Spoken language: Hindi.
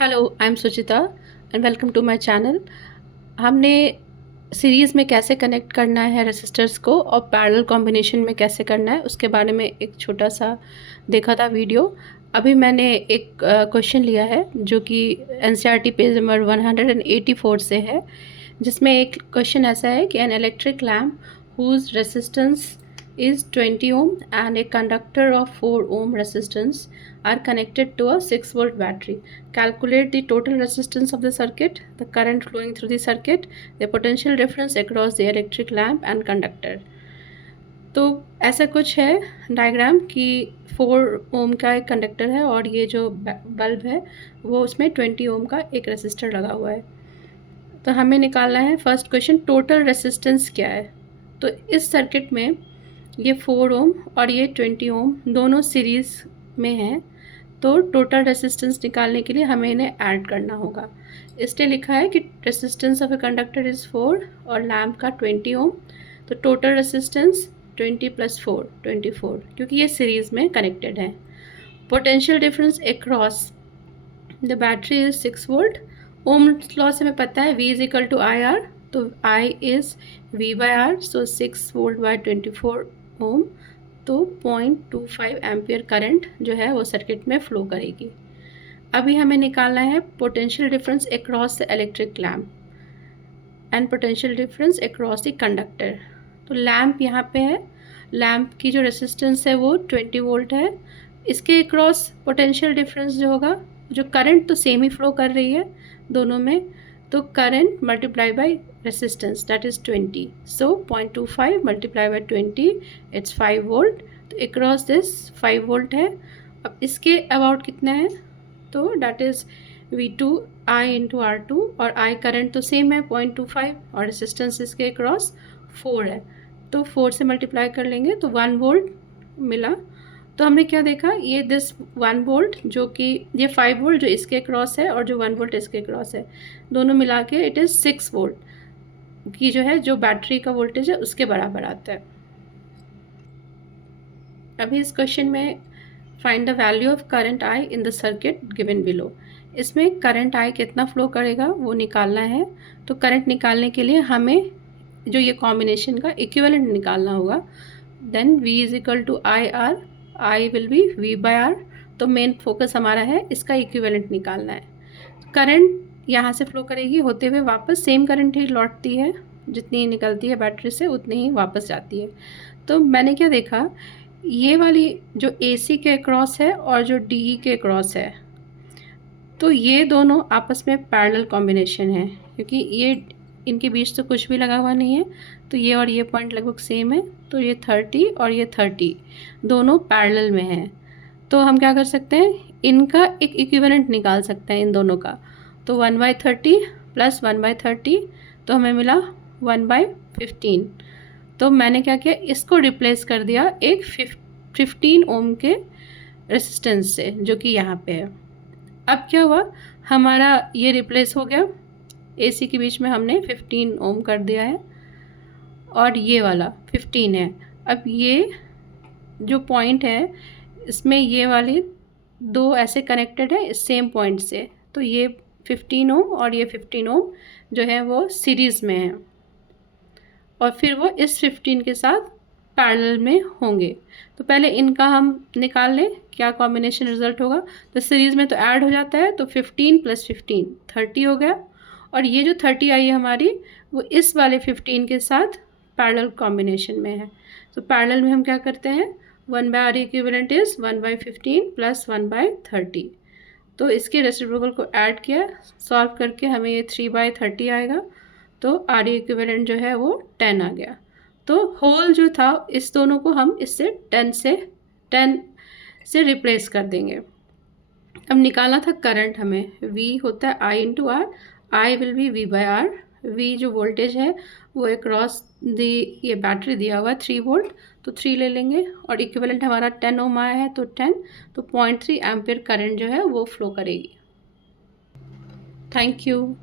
Hello, I am Suchita and welcome to my channel. हमने सीरीज़ में कैसे कनेक्ट करना है रेसिस्टर्स को और पैरेलल कॉम्बिनेशन में कैसे करना है उसके बारे में एक छोटा सा देखा था वीडियो। अभी मैंने एक क्वेश्चन लिया है जो कि एनसीईआरटी पेज नंबर 184 से है, जिसमें एक क्वेश्चन ऐसा है कि an electric lamp whose resistance is 20 ohm and a conductor of 4 ohm resistance are connected to a 6 volt battery. Calculate the total resistance of the circuit, the current flowing through the circuit, the potential difference across the electric lamp and conductor. तो ऐसा कुछ है डायग्राम कि 4 ओम का एक कंडक्टर है और ये जो बल्ब है वो उसमें 20 ओम का एक रेसिस्टर लगा हुआ है। तो हमें निकालना है फर्स्ट क्वेश्चन, टोटल रेसिस्टेंस क्या है। तो इस सर्किट में ये 4 ओम और ये 20 ओम दोनों सीरीज़ में हैं, तो टोटल रेसिस्टेंस निकालने के लिए हमें इन्हें ऐड करना होगा। इसलिए लिखा है कि resistance of a conductor is 4 और लैम्प का 20 ओम, तो टोटल रेसिस्टेंस 20 + 4 24, क्योंकि ये सीरीज़ में कनेक्टेड है। Potential difference across the battery is 6 volt. Ohm law से हमें पता है V = IR, तो I is V/R, so 6 volt by 24 ohm, तो 0.25 एम्पियर करंट जो है वो सर्किट में फ्लो करेगी। अभी हमें निकालना है potential difference across the electric lamp and potential difference across the conductor. तो लैम्प यहाँ पे है, लैम्प की जो रेसिस्टेंस है वो 20 वोल्ट है। इसके अक्रॉस पोटेंशियल डिफरेंस जो होगा, जो करंट तो सेम ही फ्लो कर रही है दोनों में, तो current multiply by resistance that is 20, so 0.25 multiply by 20 it's 5 volt. तो अक्रॉस दिस 5 वोल्ट है। अब इसके अबाउट कितना है, तो that is V2 I × R2, और I करंट तो सेम है 0.25 और रेसिस्टेंस इसके अक्रॉस 4 है, तो 4 से मल्टीप्लाई कर लेंगे तो 1 वोल्ट मिला। तो हमने क्या देखा, ये दिस 1 वोल्ट जो कि ये 5 वोल्ट जो इसके क्रॉस है और जो 1 वोल्ट इसके क्रॉस है, दोनों मिला के इट इज़ 6 वोल्ट की जो है जो बैटरी का वोल्टेज है उसके बराबर आता है। अभी इस क्वेश्चन में find the value of current I in the circuit given below. इसमें करंट I कितना फ्लो करेगा वो निकालना है। तो करंट निकालने के लिए हमें जो ये कॉम्बिनेशन का इक्विवेलेंट निकालना होगा। Then V = IR, I will be V/R, तो मेन फोकस हमारा है इसका इक्विवेलेंट निकालना है। करंट यहाँ से फ्लो करेगी होते हुए वापस सेम करंट ही लौटती है, जितनी निकलती है बैटरी से उतनी ही वापस जाती है। तो मैंने क्या देखा, ये वाली जो AC के अक्रॉस है और जो DE के अक्रॉस है, तो ये दोनों आपस में पैरेलल कॉम्बिनेशन है, क्योंकि ये इनके बीच तो कुछ भी लगा हुआ नहीं है, तो ये और ये पॉइंट लगभग सेम है, तो ये 30 और ये 30 दोनों पैरेलल में हैं। तो हम क्या कर सकते हैं, इनका एक इक्विवेलेंट निकाल सकते हैं इन दोनों का। तो 1/30 + 1/30, तो हमें मिला 1/15। तो मैंने क्या किया, इसको रिप्लेस कर दिया एक 15 ओम के रेसिस्टेंस से जो कि यहाँ पे है। अब क्या हुआ, हमारा ये रिप्लेस हो गया, AC के बीच में हमने 15 ओम कर दिया है और ये वाला 15 है। अब ये जो पॉइंट है इसमें ये वाले दो ऐसे कनेक्टेड है इस सेम पॉइंट से, तो ये 15 ओम और ये 15 ओम जो है वो सीरीज़ में है और फिर वो इस 15 के साथ पैरेलल में होंगे। तो पहले इनका हम निकाल लें क्या कॉम्बिनेशन रिजल्ट होगा। तो सीरीज़ में तो ऐड हो जाता है, तो 15 + 15 30 हो गया, और ये जो 30 आई है हमारी वो इस वाले 15 के साथ पैरेलल कॉम्बिनेशन में है। तो पैरेलल में हम क्या करते हैं, 1/R इक्विवेलेंट इज़ 1/15 + 1/30। तो इसके रेसिप्रोकल को ऐड किया, सॉल्व करके हमें ये 3/30 आएगा, तो R इक्विवेलेंट जो है वो 10 आ गया। तो होल जो था इस दोनों को हम इससे 10 से रिप्लेस कर देंगे। अब निकालना था करंट हमें, V होता है I × R, I will be V/R। V जो वोल्टेज है वो अक्रॉस ये बैटरी दिया हुआ है 3 वोल्ट, तो 3 ले लेंगे और इक्विवेलेंट हमारा 10 ओम आया है, तो 10, तो 0.3 एम्पियर करंट जो है वो फ्लो करेगी। Thank you.